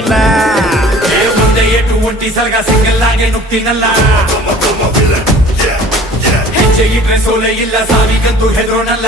ಇಲ್ಲ. ಮುಂದೆ ಏಟು ಒಂಟಿ ಸಲಗ ಸಿಂಗಲ್ ಆಗಿ ನುಗ್ತೀನಲ್ಲ. ಹೆಜ್ಜೆ ಇಟ್ರೆ ಸೋಲೆ ಇಲ್ಲ, ಸಾವಿಗಂತೂ ಹೆದರೋನಲ್ಲ.